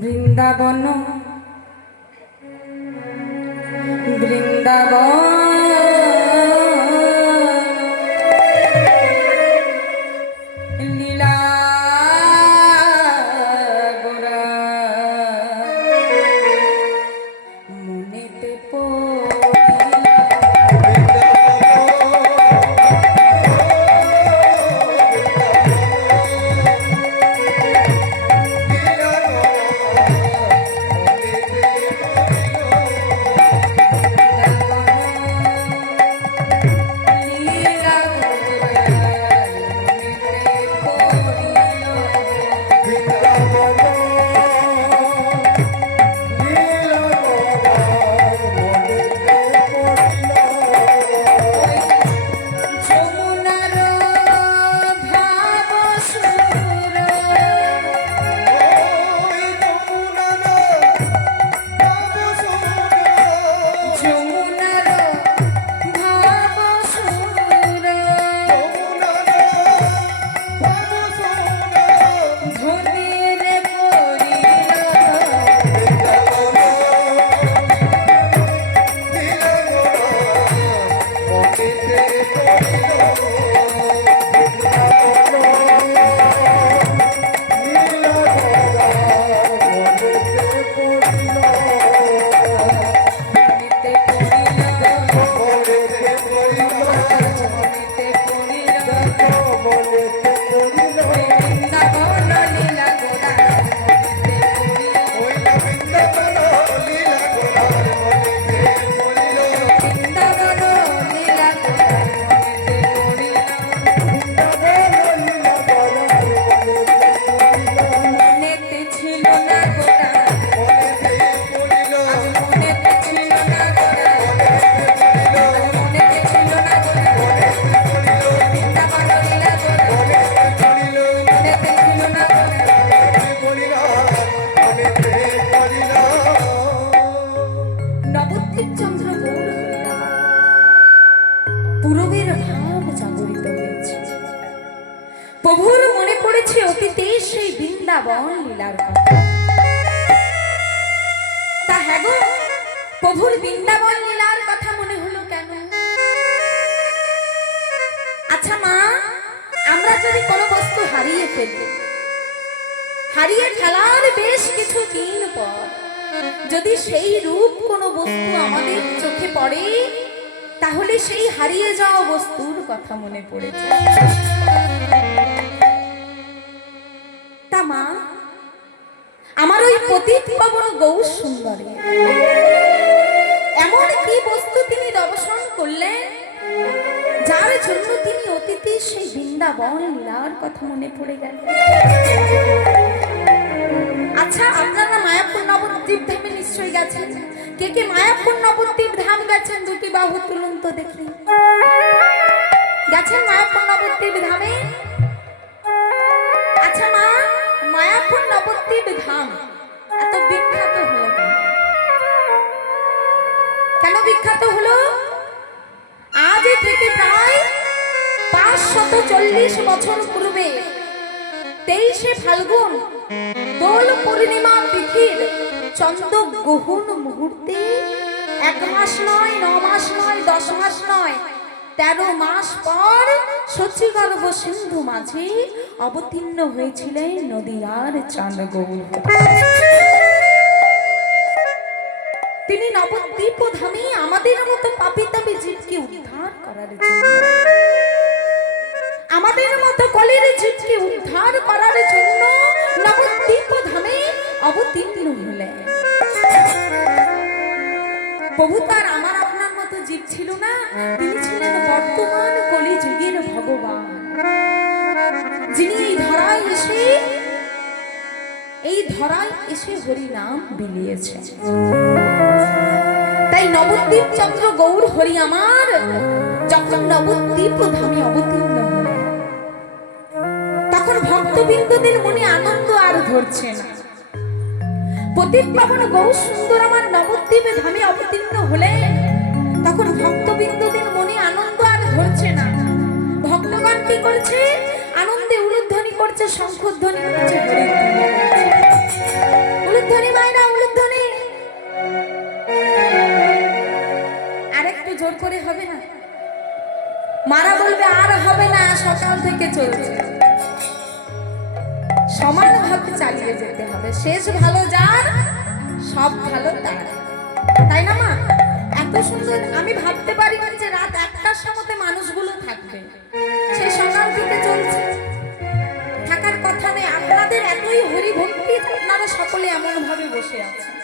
বৃন্দাবন বৃন্দাবন লীলা গোরা মনেতে সেই বৃন্দাবন লীলার কথা। তা হ্যাঁ গো, প্রভুর বৃন্দাবন লীলার কথা মনে হলো কেন? আচ্ছা মা, আমরা যদি কোনো বস্তু হারিয়ে ফেলি, হারিয়ে ফেলার বেশ কিছু দিন পর যদি সেই রূপ কোনো বস্তু আমাদের চোখে পড়ে, তাহলে সেই হারিয়ে যাওয়া বস্তুর কথা মনে পড়ে যায়। তা মা, আমার ওই পতিত পাবন গৌর সুন্দরী এমন কি বস্তু তিনি দর্শন করলেন যার জন্য তিনি অতীতে সেই বৃন্দাবন লীলার কথা মনে পড়ে গেল? আচ্ছা, আপনারা মায়াপুর নবদ্বীপ ধামে নিশ্চয়ই গেছেন। কে কে মায়াপুর নবদ্বীপ ধাম গেছেন? দুটি বাহু তুলুন তো দেখি। গেছেন মায়াপুর নবদ্বীপ ধামে? আচ্ছা মা, মায়াপুর নবদ্বীপ ধাম এত বিখ্যাত হলো কেন? কেন বিখ্যাত হলো? আজ থেকে প্রায় 540 বছর পূর্বে 23শে ফাল্গুন দোল পূর্ণিমা তিথির চন্দ্র গ্রহণ মুহূর্তে 1 মাস নয়, 9 মাস নয়, 10 মাস নয়, 13 মাস পর সচিগর্ভ সিন্ধু মাঝে অবতীর্ণ হয়েছিলেন নদিয়ার চাঁদ গৌর। তিনি নবদ্বীপ ধামে আমাদের মতো পাপী-তাপী জীবকে উদ্ধার করার জন্য, আমাদের মতো কলির জীবকে উদ্ধার করার জন্য নবদ্বীপ ধামে অবতীর্ণ হলেন। প্রভু তার আমার আপনার মতো জীব ছিল না, তিনি ছিলেন বর্তমান কলিযুগের ভগবান, যিনি এই ধরায় এসে হরি নাম বিলিয়েছেন। তাই নবদ্বীপ চন্দ্র গৌর হরি আমার যখন নবদ্বীপ ধামে অবতীর্ণ হলেন, তখন ভক্তবৃন্দদের মনে আনন্দ আর ধরছে না। পতিত পাবন গৌর সুন্দর আমার নবদ্বীপ ধামে অবতীর্ণ হলেন, তখন ভক্তবৃন্দদের মনে আনন্দ আর ধরছে না। ভক্তগণ কি করছে? আনন্দে উলুধ্বনি করছে, শঙ্খধ্বনি করছে, উলুধ্বনি মায়েরা, উলুধ্বনি আরেকটু জোর করে হবে না? মারা বলবে আর হবে না, সকাল থেকে চলছে। সমানভাবে চালিয়ে যেতে হবে। শেষ ভালো যার, সব ভালো তার, তাই না মা? এত সুন্দর আমি ভাবতে পারি যে রাত 1টার সময় মানুষগুলো থাকবে, সেই সকাল থেকে চলছে, থাকার কথা নেই। আপনাদের এতই হরিভক্তি, আপনারা সকলে এমন ভাবে বসে আছেন।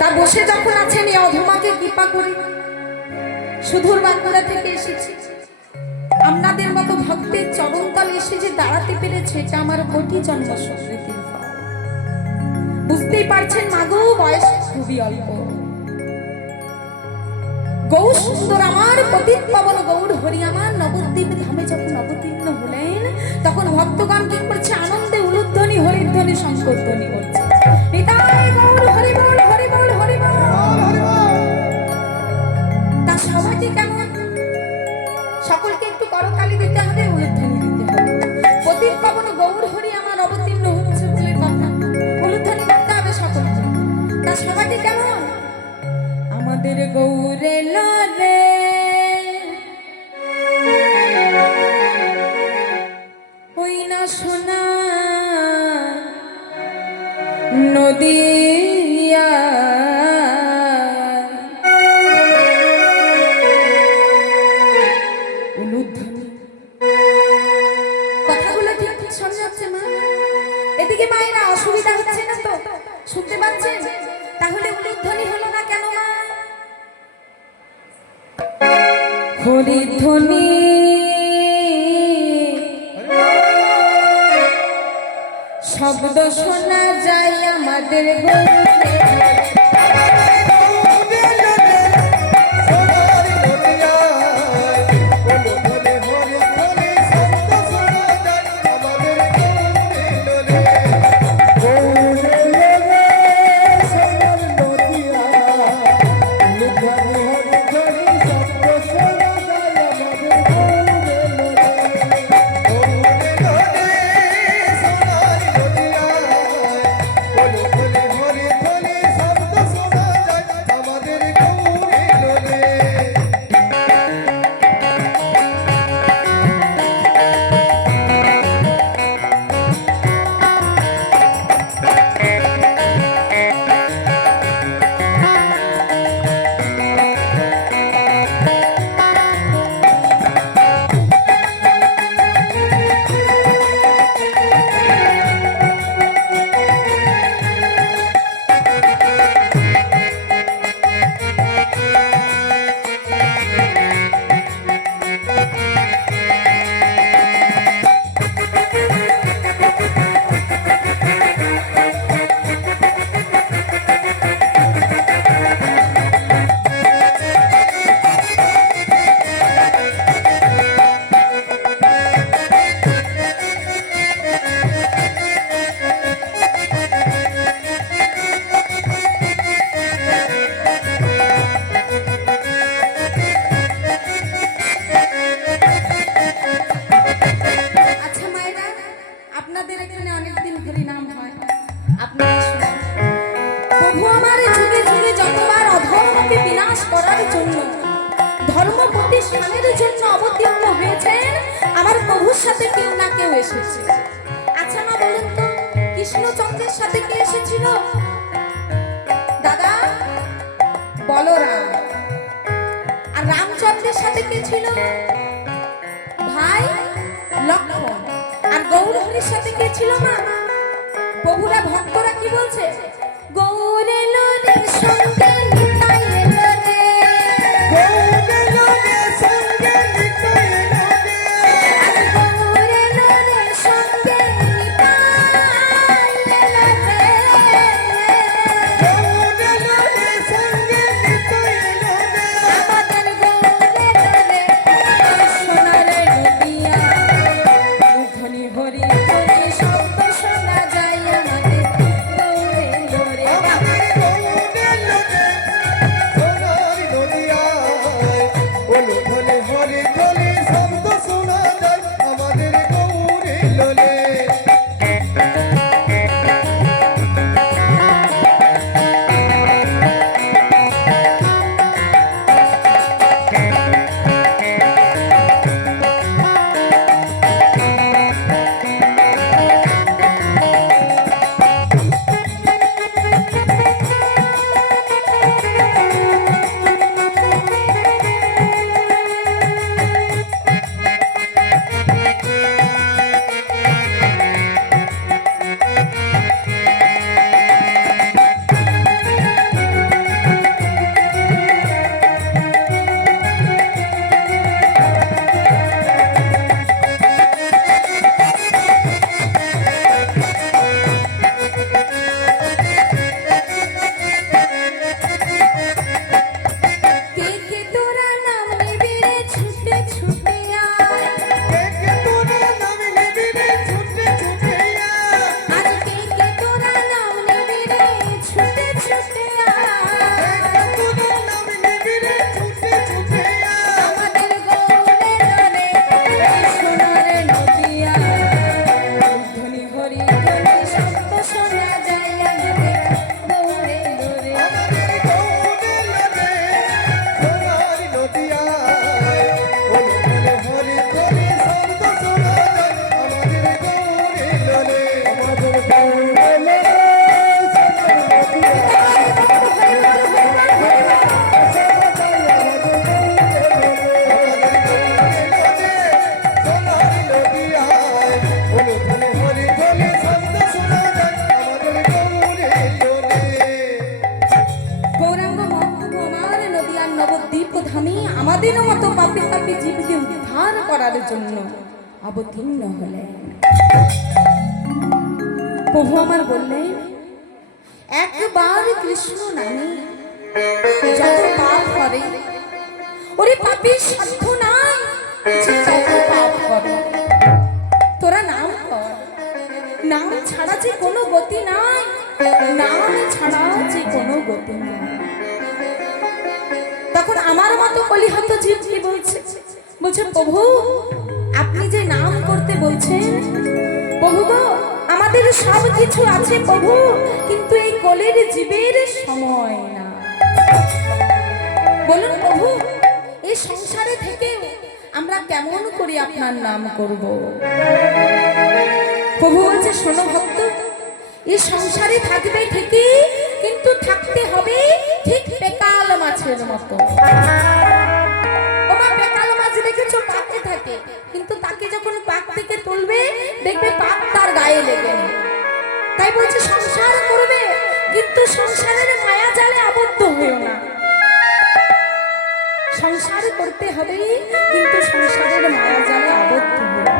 তা বসে যখন আছেন, এই অধমাকে কৃপা করি, সুদূর বাঁকুড়া থেকে এসেছি, আপনাদের মতো ভক্তের চরণতলে এসে যে দাঁড়াতে পেরেছে, এটা আমার কোটি জন্ম সুকৃতির ফল। বুঝতেই পারছেন মাগো, বয়স খুবই অল্প। গৌর সুন্দর আমার পতিত পাবন গৌর হরি আমার নবদ্বীপ ধামে যখন অবতীর্ণ হলেন, তখন ভক্তগণ কি করছে? আনন্দে উলুধ্বনি, হরিধ্বনি, শঙ্খধ্বনি করছে। নিতাই গৌর হরি বল, হরি বল, হরি বল। তা সবাইকে কেমন? সকলকে একটু করতালি দিতে হবে, উলুধ্বনি দিতে হবে। পতিত পাবন গৌর হরি আমার অবতীর্ণ হচ্ছে বলে কথা, উলুধ্বনি করতে হবে সকলকে। তা সবাইকে কেমন? আমাদের গৌরে লরে ওই না সোনা নদিয়া, উলুধ্বনি। কথাগুলো ঠিক ঠিক শোনা যাচ্ছে মা? এদিকে মায়েরা অসুবিধা হচ্ছে না তো? শুনতে পাচ্ছেন? তাহলে উলুধ্বনি হলো না কেন মা? হরিধ্বনি শব্দ শোনা যায় আমাদের গৌরে। প্রভু আমার যুগে যুগে যতবার অধর্মকে বিনাশ করার জন্য ধর্ম প্রতিষ্ঠানের জন্য অবতীর্ণ হয়েছেন আমার প্রভুর সাথে কেউ না কেউ এসেছে। আচ্ছা মা বলুন তো কৃষ্ণচন্দ্রের সাথে কে এসেছিল? দাদা বলরাম। আর রামচন্দ্রের সাথে কে ছিল? ভাই লক্ষ্মণ। আর গৌরহরির সাথে কে ছিল মা? প্রভুরা ভক্তরা কি বলছে? গৌর এলো রে সঙ্গে নিতাই এলো রে, গৌর এলো রে সঙ্গে নিতাই এলো রে, আর গৌর এলো রে সঙ্গে নিতাই এলো রে, গৌর এলো রে সঙ্গে নিতাই এলো রে, আমাদের গৌর এলো রে সোনারে নদিয়া, ধনী হরি হরি শব্দ শোনা যায় আমাদের গৌর এলো রে। আমাদের গৌর এলো রে সোনার নদিয়ায়, ওলো ধনে হরি ধনে শব্দ শোনা যায়, আমাদের গৌর এলো রে। কে কে তোরা নাম নিবি রে ছুটে ছুটে আয়, কে কে তোরা নাম নিবি রে ছুটে ছুটে আয়, আর কে কে তোরা নাম নিবি রে ছুটে ছুটে আয়, কে কে তোরা নাম নিবি রে ছুটে ছুটে আয়, আমাদের গৌরের রে সোনারে নদিয়া, ধনী হরি ধনী শব্দ শোনা যায় আমাদের গৌরের রে। আমাদের গৌর এলো রে সোনার নদিয়ায়, ওলো ধনে হরি ধনে শব্দ শোনা যায়, আমাদের গৌর এলো রে, আমাদের গৌর এলো রে সোনার নদিয়ায়, ওলো ধনে হরি ধনে শব্দ শোনা যায়, আমাদের গৌর এলো রে। গৌরাঙ্গ মহাপ্রভু আমার নদিয়ার নবদ্বীপ ধামে আমাদের মতো পাপি পাপি জীবকে উদ্ধার করার জন্য অবতীর্ণ হলেন। প্রভু আমার বললেন একবার কৃষ্ণ নামে যত পাপ করে, ওরে পাপীর সাধ্য নাই যে যত পাপ করে, তোরা নাম কর, নাম ছাড়া যে কোনো গতি নাই, নাম ছাড়া যে কোনো গতি নাই। তখন আমার মতো কলিহত জীব কি বলছে? বলছে প্রভু আপনি যে নাম করতে বলছেন, প্রভু গো আমাদের সব কিছু আছে প্রভু, কিন্তু এই কলির জীবের সময় না। বলুন প্রভু এই সংসারে থেকে আমরা কেমন করে আপনার নাম করব? প্রভু বলছে শোনো ভক্ত, এই সংসারে থাকবে ঠিকই, কিন্তু থাকতে হবে ঠিক পেকাল মাছের মতো। তোমার পেকাল মাছ দেখেছো পাকে থাকে, কিন্তু তাকে যখন পাক থেকে তুলবে দেখবে পাক তার গায়ে লেগে নেই। তাই বলছে সংসার করবে কিন্তু সংসারের মায়া জালে আবদ্ধ হইও না। সংসার করতে হবে কিন্তু সংসারের মায়া জালে আবদ্ধ হইও না।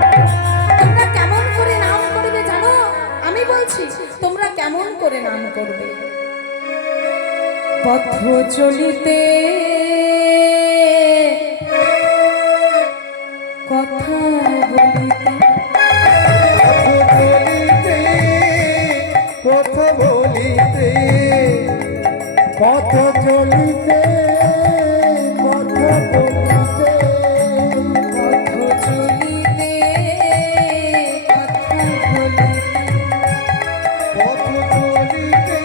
তোমরা কেমন করে নাম করবে জানো? আমি বলছি তোমরা কেমন করে নাম করবে। পথ চলিতে কথা বলিতে, কথা বলিতে, পথ চলিতে, কথা বলিতে, পথ চলিতে কথা বলিতে, পথ চলিতে,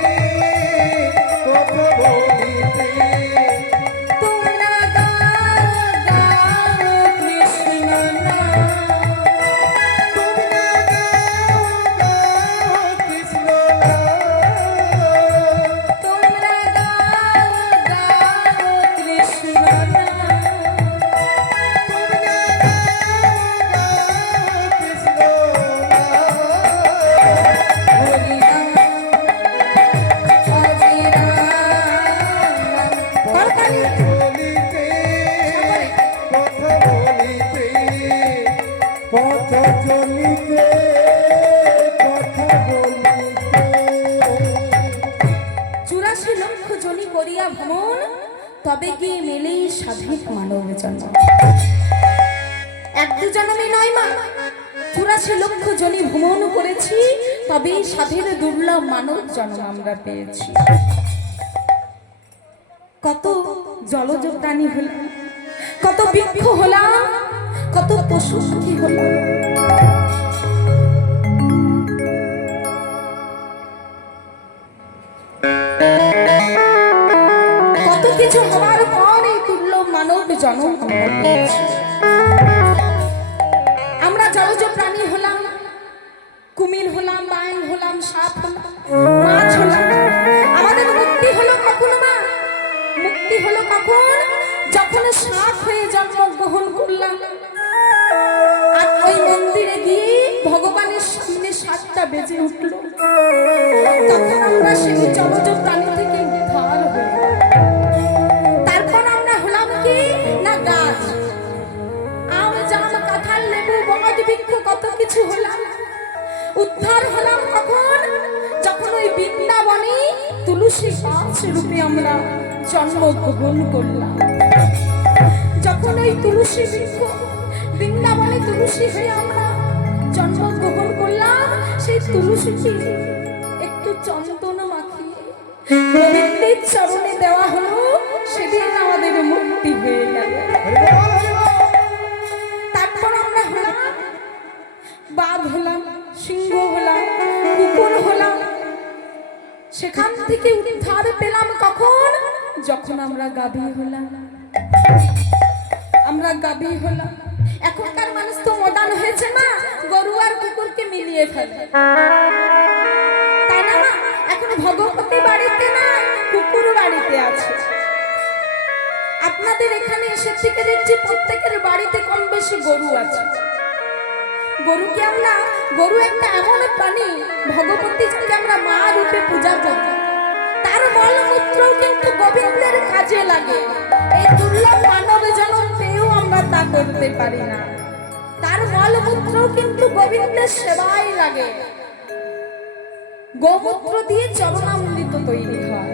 চুরাশি লক্ষ জনি করিয়া ভ্রমণ, তবে গিয়ে মেলে সাধিক মানব জন্ম। এক দু জন্মে নয় মা, 84 লক্ষ জনি ভ্রমণ করেছি, তবে সাধের দুর্লভ মানব জন্ম আমরা পেয়েছি। কত জলজ প্রাণী হলাম, কত বৃক্ষ হলাম, কত পশু পাখি হলাম। কত কিছু হওয়ার পর এই দুর্লভ মানব জন্ম আমরা পেয়েছি। আমরা জলজ প্রাণী হলাম, কুমির হলাম, বাঘ হলাম, সাপ হলাম, মাছ হলাম। আমাদের মুক্তি হলো কখন মা? মুক্তি হলো কখন? যখন সাপ হয়ে জন্মগ্রহণ করলাম, আর ওই মন্দিরে গিয়ে ভগবানের সামনে 7টা বেজে উঠল, তখন আমরা সেই জলজ প্রাণী থেকে উদ্ধার হই। তারপর আমরা হলাম কি না গাছ, আম, জাম, কাঁঠাল, লেবু, বট, বৃক্ষ, কত কিছু হলাম। উদ্ধার হলাম কখন? যখন ওই বৃন্দাবনে তুলসী গাছ রূপে আমরা জন্মগ্রহণ করলাম। যখন ওই তুলসী বৃক্ষ বৃন্দাবনে তুলসী হয়ে আমরা জন্মগ্রহণ করলাম, সেই তুলসীটি একটু চন্দন মাখিয়ে গোবিন্দের চরণে দেওয়া হলো, সেদিন আমাদের মুক্তি হয়ে গেল। তারপর আমরা হলাম বাঘ হলাম, সিংহ হলাম, কুকুর হলাম। সেখান থেকে উদ্ধার পেলাম কখন? যখন আমরা গাভী হলাম। আমরা গাভী হলাম। এখনকার মানুষ তো মডার্ন হয়েছে না, গরু আর কুকুরকে মিলিয়ে ফেলে, তাই না মা? এখন ভগবতী বাড়িতে না, কুকুর বাড়িতে আছে। আপনাদের এখানে এসে থেকে দেখছি প্রত্যেকের বাড়িতে কম বেশি গরু আছে। গরুকে আমরা, গরু একটা এমন প্রাণী, ভগবতী যাকে আমরা মা রূপে পূজা করি, তার মলমূত্রও কিন্তু গোবিন্দের কাজে লাগে। এই দুর্লভ মানব জন্ম পেয়েও আমরা তা করতে পারি না। তার মলমূত্রও কিন্তু গোবিন্দের সেবায় লাগে। গোমূত্র দিয়ে চরণামৃত তৈরি হয়,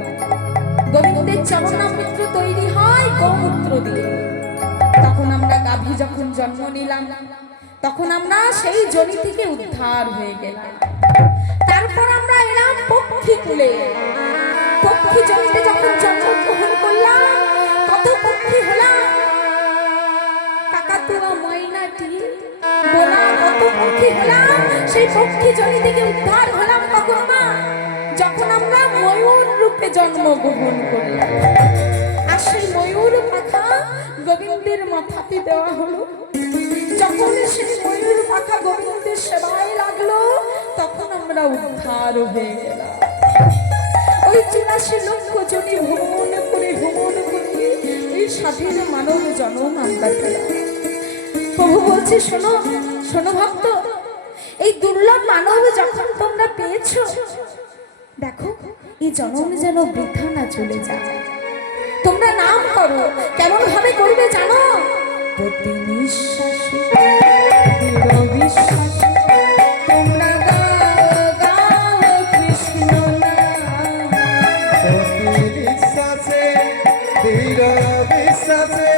গোবিন্দের চরণামৃত তৈরি হয় গোমূত্র দিয়ে। তখন আমরা গাভী যখন জন্ম নিলাম, তখন আমরা সেই জনি থেকে উদ্ধার হয়ে গেলাম। তারপর আমরা এলাম পক্ষী কুলে। পক্ষী জনিতে যখন জন্মগ্রহণ করলাম, কত পক্ষী হলাম, কাকাতুয়া, ময়না, টিয়া, বোনা, কত পক্ষী হলাম। সেই পক্ষী জনি থেকে উদ্ধার হলাম কখন মা? যখন আমরা ময়ূর রূপে জন্মগ্রহণ করলাম। আর সেই ময়ূর পাখা গোবিন্দের মাথাতে দেওয়া হলো। যখন সেই ময়ূর পাখা গোবিন্দের সেবায় লাগলো, তখন আমরা উদ্ধার হয়ে গেলাম। ওই 84 লক্ষ জনি ভ্রমণ করে এই স্বাধীন মানব জন্ম আমরা পেলাম। প্রভু বলছে, শোনো শোনো ভক্ত, এই দুর্লভ মানব যখন তোমরা পেয়েছো, দেখো এই জন্ম যেন বৃথা না চলে যায়। তোমরা নাম করো। কেমন ভাবে করবে জানো? প্রতি নিঃশ্বাসে দৃঢ় বিশ্বাসে তোমরা গাও কৃষ্ণ নাম। প্রতি বিশ্বাসে দৃঢ় বিশ্বাসে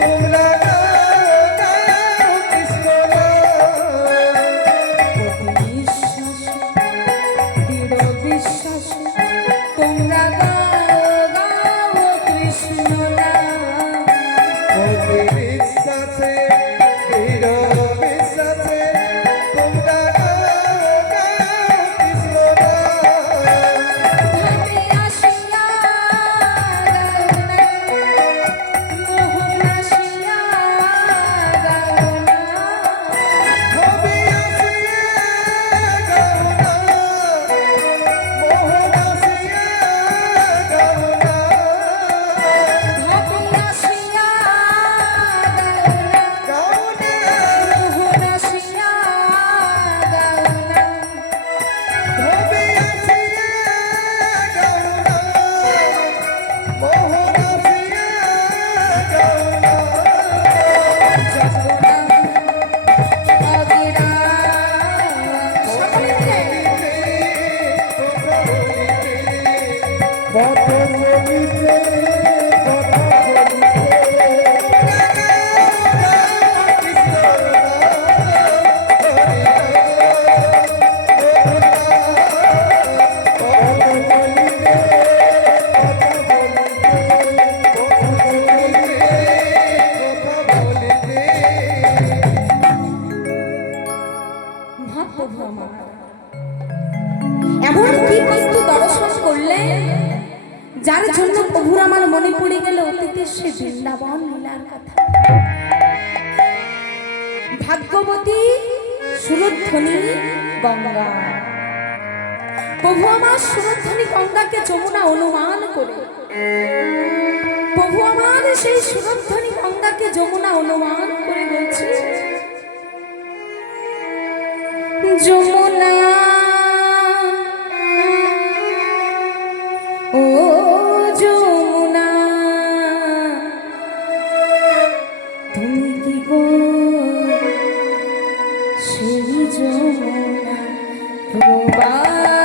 তোমরা গাও কৃষ্ণ নাম। প্রতি নিঃশ্বাসে দৃঢ় বিশ্বাসে তোমরা গাও কৃষ্ণ নাম। প্রতি বিশ্বাসে দৃঢ় বিশ্বাসে তোমরা গাও কৃষ্ণ নাম। ভাবে আসিয়া গাও না, মোহন আসিয়া গাও না। হবে আসিয়া গাও না, মোহন আসিয়া মহাপ্রভু আমার এমন কি বস্তু দর্শন করলে যার জন্য প্রভুর আমার মনে পড়ে গেল অতীতের সে বৃন্দাবন লীলার কথা। ভাগ্যবতী সুরধ্বনি গঙ্গা, প্রভু আমার সুরধ্বনি গঙ্গাকে যমুনা অনুমান করে, প্রভু আমার সেই সুরধ্বনি গঙ্গাকে যমুনা অনুমান করে বলছে, যমুনা ও যমুনা তুমি কি গো সেই যমুনা প্রবাহিনী।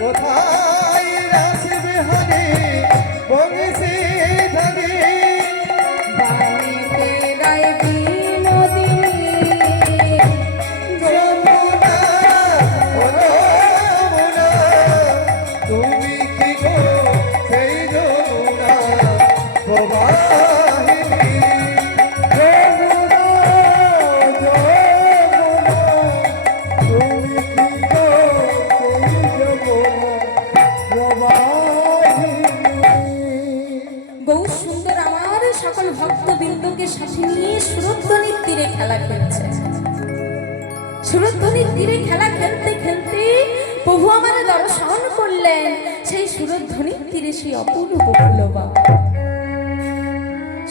কোথায় রাস বিহারী বংশী ধরে বহু সুন্দর আমার সকল ভক্তবৃন্দকে সাথে নিয়ে সুরধ্বনির তীরে খেলা খেলছে। সুরধ্বনির তীরে খেলা খেলতে খেলতে প্রভু আমার দর্শন করলেন সেই সুরধ্বনির তীরে সেই অপূর্ব ফুলবান।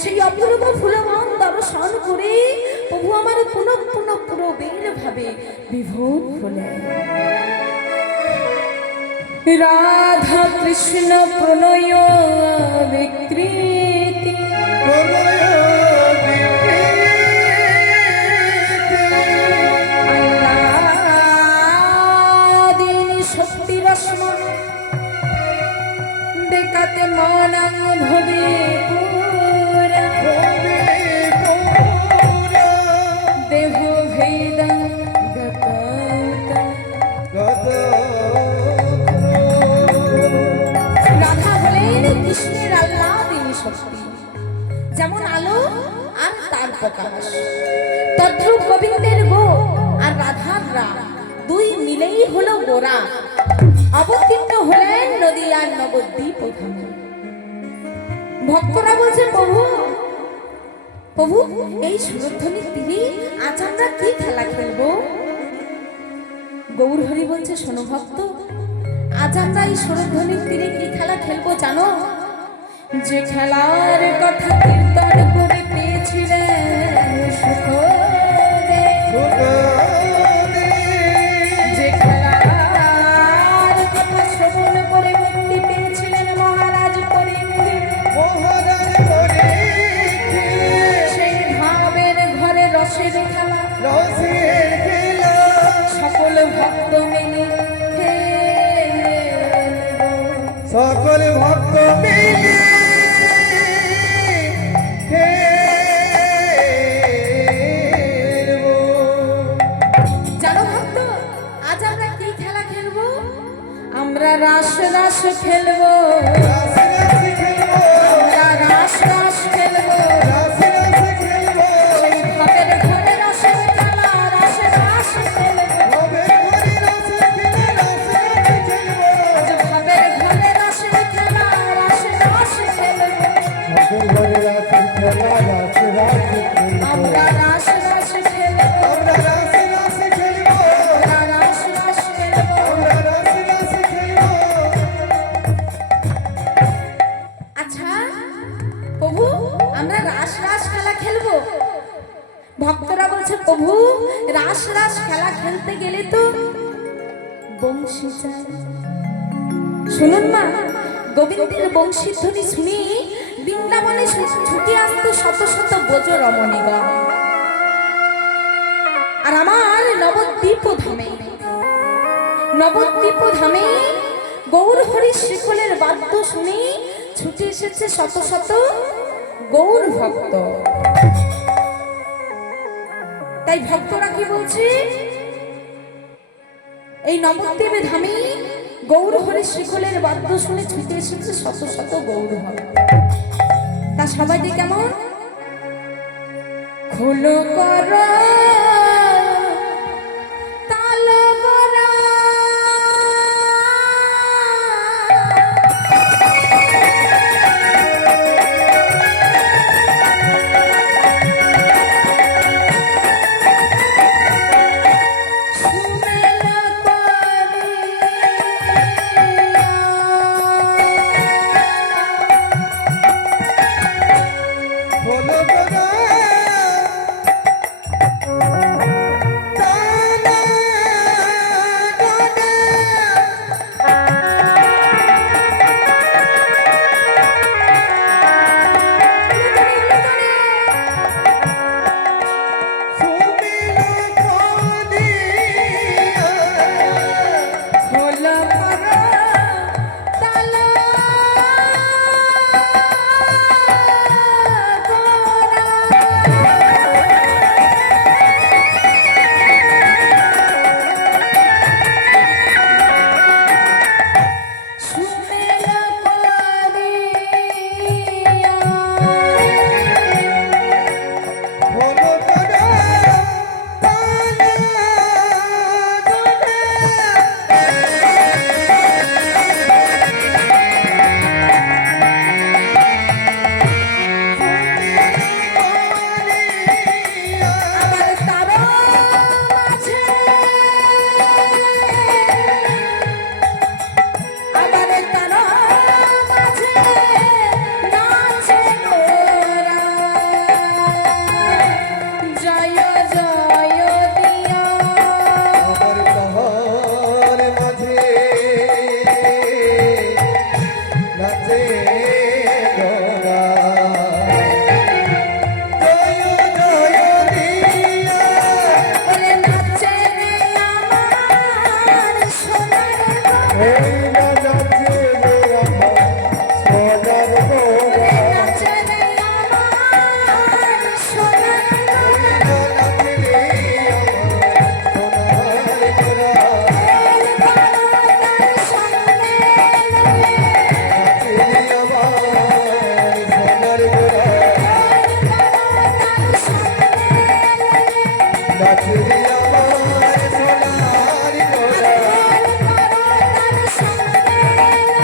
সেই অপূর্ব ফুলবান দর্শন করে প্রভু আমার পুনঃ পুনঃ পুরো বের ভাবে বিভোর হলেন। রাধা কৃষ্ণ প্রণয় বিকৃতি আল্লাদিনী শক্তি রশ্ম বেকাতে মনাং ভবে পুরা দেহ ভেদং রাধা হলেন কৃষ্ণের আল্লাদিনী শক্তি, যেমন আলো আর তার প্রকাশ। তদ্রূপ গোবিন্দের গো আর রাধার রাম দুই মিলেই হলো গোরা। অবতীর্ণ হলেন নদী আর নবদ্বীপ ধামে। ভক্তরা বলছে প্রভু প্রভু এই সুরধ্বনির তীরে আজ আমরা কি খেলা খেলবো? গৌর হরি বলছে শোনো ভক্ত, আজ আমরা এই সুরধ্বনির তীরে কি খেলা খেলবো জানো? যে খেলার কথা কীর্তন করে পেয়েছিলেন সুখদেব, যে খেলার কথা শ্রবণ করে মুক্তি পেয়েছিলেন মহারাজ পরীক্ষিত, সেই ভাবের ঘরে রসের খেলা সকল ভক্ত মিলে সকল ভক্ত মিলে জানো ভক্ত, আজ আমরা কি খেলা খেলবো? আমরা রাস রাস খেলবো, আমরা রাস রাস খেলবো। সেই ভাবের ঘরে রসের খেলা, রাস রাস খেলবো। আজ ভাবের ঘরে রসের খেলা, রাস রাস খেলবো। আমরা রাস রাস খেলবো, আমরা রাস রাস খেলবো। আচ্ছা প্রভু, আমরা রাস রাস খেলা খেলবো? ভক্তরা বলছে প্রভু রাস রাস খেলা খেলতে গেলে তো বংশী চাই। শুনুন মা, গোবিন্দের বংশী ধ্বনি শুনি বৃন্দাবনে ছুটে আসতো শত শত ব্রজ রমণীগণ। আর আমার নবদ্বীপ ধামে গৌর হরি শ্রীকলের বাদ্য শুনে ছুটে এসেছে শত শত গৌর ভক্ত। তাই ভক্তরা কি বলছে? এই নবদ্বীপ ধামে গৌর হরি শ্রীকলের বাদ্য শুনে ছুটে এসেছে শত শত গৌর ভক্ত। তা সবাইকে কেমন? খোলো কর তাল বরা, নাচরে আমার সোনার ঘোড়া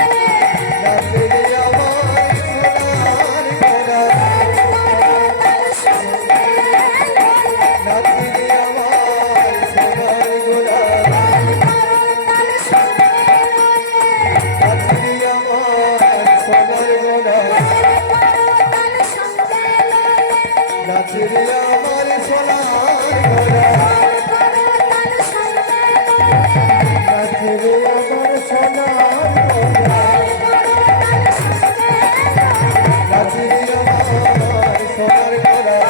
নাচরে আমার সোনার ঘোড়া নাচরে আমার সোনার ঘোড়া নাচরে আমার সোনার ঘোড়া নাচরে আমার সোনার ঘোড়া নাচরে আমার সোনার ঘোড়া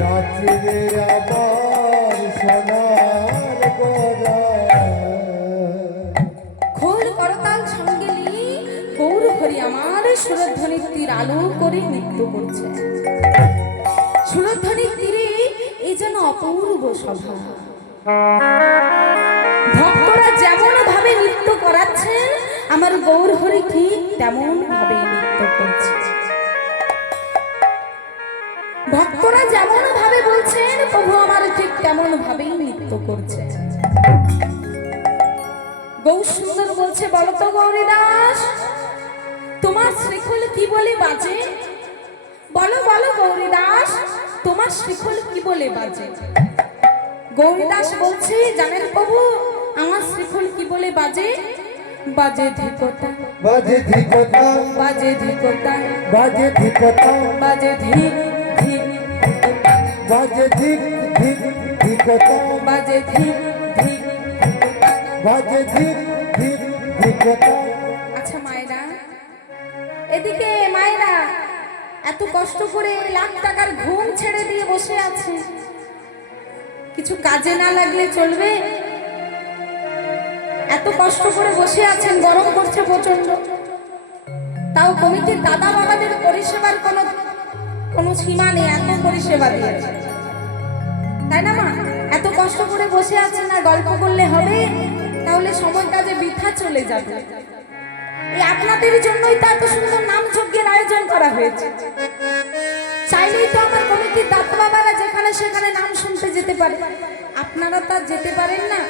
নাচরে আমার সোনার ঘোড়া খোল করতাল সঙ্গে নিয়ে গৌর হরি আমার সুরধ্বনির তীর আলো করে নৃত্য করছে। সুরধ্বনির তীরে এই যেন অপূর্ব সভা। ভক্তরা যেমন ভাবে নৃত্য করাচ্ছেন আমার গৌর হরি ঠিক তেমন ভাবে নৃত্য করছে। ভক্তরা যেমন ভাবে বলছেন প্রভু আমার ঠিক তেমন ভাবেই নৃত্য করছে। গৌর সুন্দর বলছে, বলো তো গৌরী দাস, তোমার শ্রীখোল কি বলে বাজে? বলো বলো গৌরী দাস, তোমার শ্রীখোল কি বলে বাজে? গৌরী দাস বলছে, জানেন প্রভু আমার শ্রীখোল কি বলে বাজে? বাজে ধিকতা বাজে ধিকতা বাজে ধিকতা বাজে ধিকতা বাজে ধিক ধিক বাজে ধিক ধিক ধিকতা বাজে ধিক ধিক। বাজে ধিক ধিক ধিকতা। আচ্ছা মায়েরা, এদিকে মায়েরা এত কষ্ট করে লাখ টাকার ঘুম ছেড়ে দিয়ে বসে আছে, কিছু কাজে না লাগলে চলবে? এত কষ্ট করে বসে আছেন, গরম করছে প্রচন্ড, তাও কমিটির দাদা বাবাদের পরিষেবার কোনো সীমা নেই, এত পরিষেবা দিয়েছে, তাই না মা? এত কষ্ট করে বসে আছেন, না গল্প করলে হবে? তাহলে সময়টা যে বৃথা চলে যাবে। এই আপনাদের জন্যই তো এত সুন্দর নাম যজ্ঞের আয়োজন করা হয়েছে। চাইলেই তো আমার কমিটির দাদা বাবারা যেখানে সেখানে নাম শুনতে যেতে পারে, আপনারা তা যেতে পারেন না।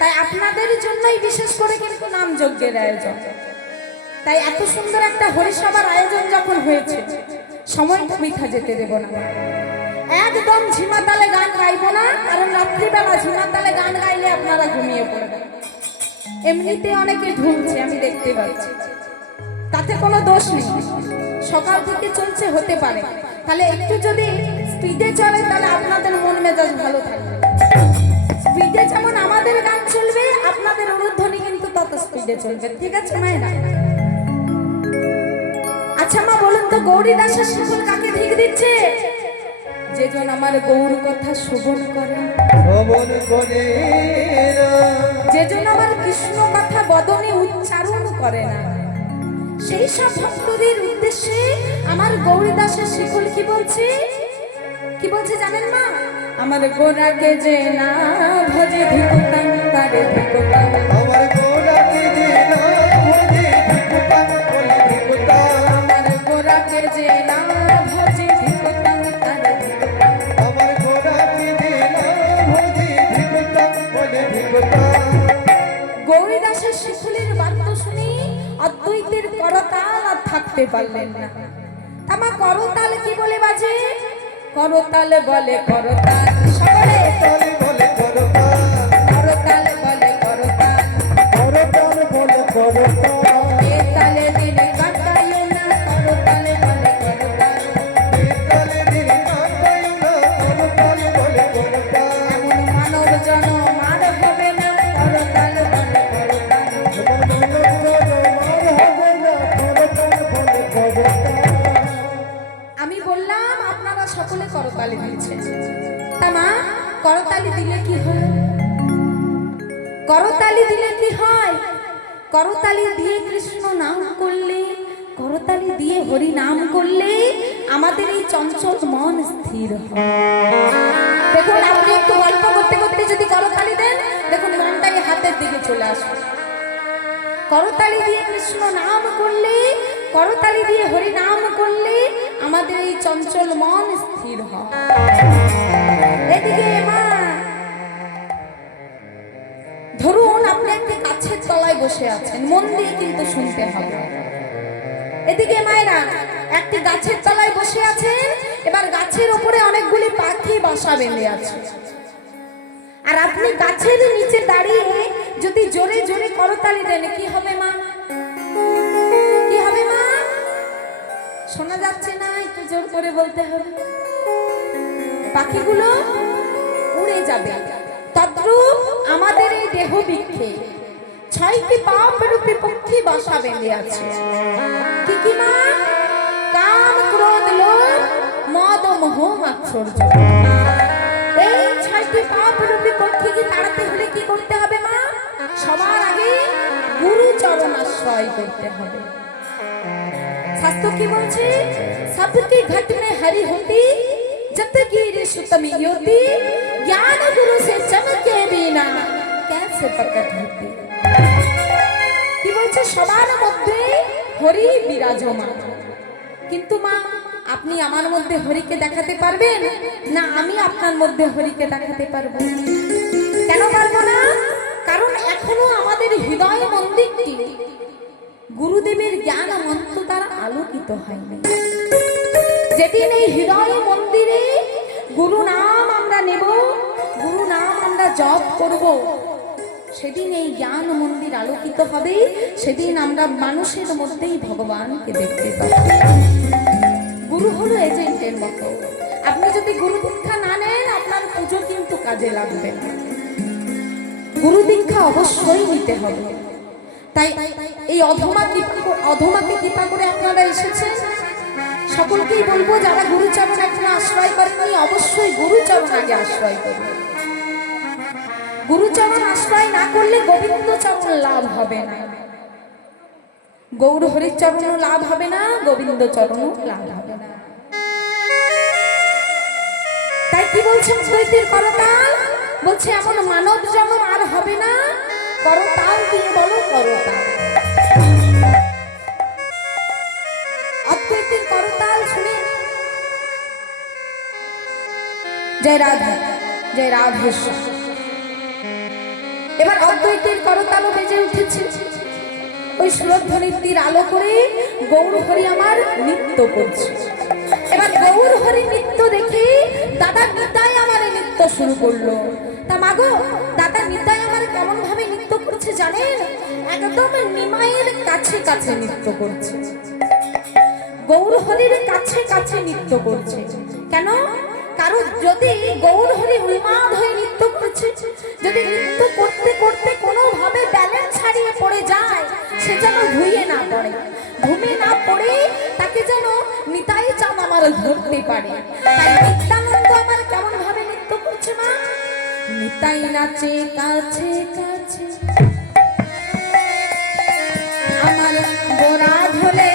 তাই আপনাদের জন্যই বিশেষ করে কিন্তু নাম যজ্ঞের আয়োজন। তাই এত সুন্দর একটা হরিসভার আয়োজন যখন হয়েছে, সময়টা বৃথা যেতে দেব না। একদম ঝিমাতালে গান গাইবো না, কারণ রাত্রিবেলা ঝিমাতালে গান গাইলে আপনারা ঘুমিয়ে পড়বেন। এমনিতে অনেকে ঢুকছে, আমি দেখতে পাচ্ছি, তাতে কোনো দোষ নেই, সকাল থেকে চলছে, হতে পারে। তাহলে একটু যদি স্পিডে চলে তাহলে আপনাদের মন মেজাজ ভালো থাকবে। স্পিডে যেমন আমাদের গান চলবে, আপনাদের অনুধ্বনি কিন্তু তত স্পিডে চলবে, ঠিক আছে মায়েরা? আচ্ছা মা বলুন তো, গৌরী দাসের শ্রীখোল কাকে ধিক দিচ্ছে? যেজন আমার গৌর কথা শোভন করে, শ্রবণ করে না, যেজন আমার কৃষ্ণ কথা বদনে উচ্চারণ করে না, সেই সব ভক্তদের উদ্দেশ্যে আমার গৌরী দাসের শ্রীখোল কি বলছে? কি বলছে জানেন মা? আমার গোরাকে যে না ভজে ধিকতাম তারে ধিকতাম, আমার গোরাকে যে না ভজে ধিকতাম বলে ধিকতাম, আমার গোরাকে যে না ভজে ধিকতাম তারে ধিকতাম, আমার গোরাকে যে না ভজে ধিকতাম বলে ধিকতাম। গৌরী দাসের শ্রীখোলের বাদ্য শুনে অদ্বৈতের করতাল আর থাকতে পারলেন না। আমার করতাল কি বলে বাজে? করতাল বলে করতাল, সকলে তালে বলে করতাল, করতাল বলে করতাল, করতাল বলে করতাল, এ তালে দিন কাটায়ো না, করতাল বলে করতাল, তালে দিন কাটায় না, করতাল বলে করতাল, এমন মানব জনম আর হবে না, করতাল বলে করতাল। আমি বললাম আপনারা সকলে করতালি দিচ্ছেন, তা মা করতালি দিলে কি হয়? করতালি দিলে কি হয়? করতালি দিয়ে কৃষ্ণ নাম করলে, করতালি দিয়ে হরি নাম করলে আমাদের এই চঞ্চল মন স্থির হয়। দেখুন আপনি একটু গল্প করতে করতে যদি করতালি দেন, দেখুন মনটাকে হাতের দিকে চলে আসবে। করতালি দিয়ে কৃষ্ণ নাম করলে, করতালি দিয়ে হরি নাম করলে আমাদের এই চঞ্চল মন স্থির হয়। এদিকে মা, ধরুন আপনি একটি গাছের তলায় বসে আছেন, মন দিয়ে কিন্তু শুনতে হবে। এদিকে মায়েরা, একটি গাছের তলায় বসে আছেন, এবার গাছের উপরে অনেকগুলি পাখি বাসা বেঁধে আছে, আর আপনি গাছের নিচে দাঁড়িয়ে যদি জোরে জোরে করতালি দেন, কি হবে মা? কি হবে মা? শোনা যাচ্ছে না, একটু জোর করে বলতে হবে। পাখিগুলো উড়ে যাবে। তদ্রূপ আমাদের এই দেহ বৃক্ষে 6টি পাপ রূপী পক্ষী বাসা বেঁধে আছে। কি কি মা? কাম, ক্রোধ, লোভ, মদ ও মোহ মাৎসর্য। এই 6টি পাপ রূপী পক্ষীকে তাড়াতে হলে কি করতে হবে মা? সবার আগে গুরু চরণ আশ্রয় করতে হবে। শাস্ত্র কি বলছে? সবকি ঘট মে হরি হতি, जब गिरी सुतमी योती, ज्ञान गुरु से चमके बिना कैसे प्रकट होती। কি বলছে? সবার মধ্যে হরি বিরাজমান, কিন্তু মা আপনি আমার মধ্যে হরিকে দেখাতে পারবেন না? আমি আপনার মধ্যে হরিকে দেখাতে পারবো? কেন পারবো না? কারণ এখনো আমাদের হৃদয় মন্দিরটি গুরুদেবের জ্ঞান মন্ত্র দ্বারা আলোকিত হয়নি। যেদিন এই হৃদয় মন্দিরে গুরু নাম আমরা নেব, গুরু নাম আমরা জপ করব, সেদিন এই জ্ঞান মন্দির আলোকিত হবে, সেদিন আমরা মানুষের মধ্যেই ভগবানকে দেখতে পাবো। গুরু হলো এজেন্টের মতো। আপনি যদি গুরু দীক্ষা না নেন, আপনার পুজো কিন্তু কাজে লাগবে না। গুরু দীক্ষা অবশ্যই নিতে হবে। তাই এই অধমাকে কৃপা করে আপনারা এসেছেন, সকলকেই বলবো যারা গুরুচরণ এখনো আশ্রয় করেননি, অবশ্যই গুরুচরণ আগে আশ্রয় করবে। গুরুচরণ আশ্রয় না করলে গোবিন্দ চরণ লাভ হবে না, গৌর হরির চরণও লাভ হবে না, গোবিন্দ চরণও লাভ হবে না। তাই কি বলছেন দ্বৈতের করতাল? বলছে এমন মানব জন্ম আর হবে না, করতাল দিয়ে বলো করতাল। অদ্বৈতের করতাল শুনে জয় রাধা, জয় রাধেশ্বর। এবার অদ্বৈতের করতালও বেজে উঠেছে। ওই সুরধ্বনির আলো করে গৌর হরি আমার নৃত্য করছে। এবার গৌর হরি নৃত্য দেখে দাদা নিতাই আমার নৃত্য শুরু করলো। তা মাগো, দাদা নিতাই আমার কেমন ভাবে নৃত্য করছে জানেন? একদম নিমাইয়ের কাছে কাছে নৃত্য করছে, গৌর হরির কাছে কাছে নৃত্য করছে। কেন? কারণ যদি গৌর হরি উন্মাদ হয়ে নৃত্য করছে, যদি নৃত্য করতে করতে কোনোভাবে ব্যালেন্স হারিয়ে পড়ে যায়, সে যেন ধুয়ে না পড়ে, ঘুমে না পড়ে, তাকে যেন নিতাই চাঁদ আমার ধরতে পারে। তাই নিত্যানন্দ আমার কেমন ভাবে নৃত্য করছে মা? নিতাই নাচে কাছে কাছে, আমার গোরা ধরে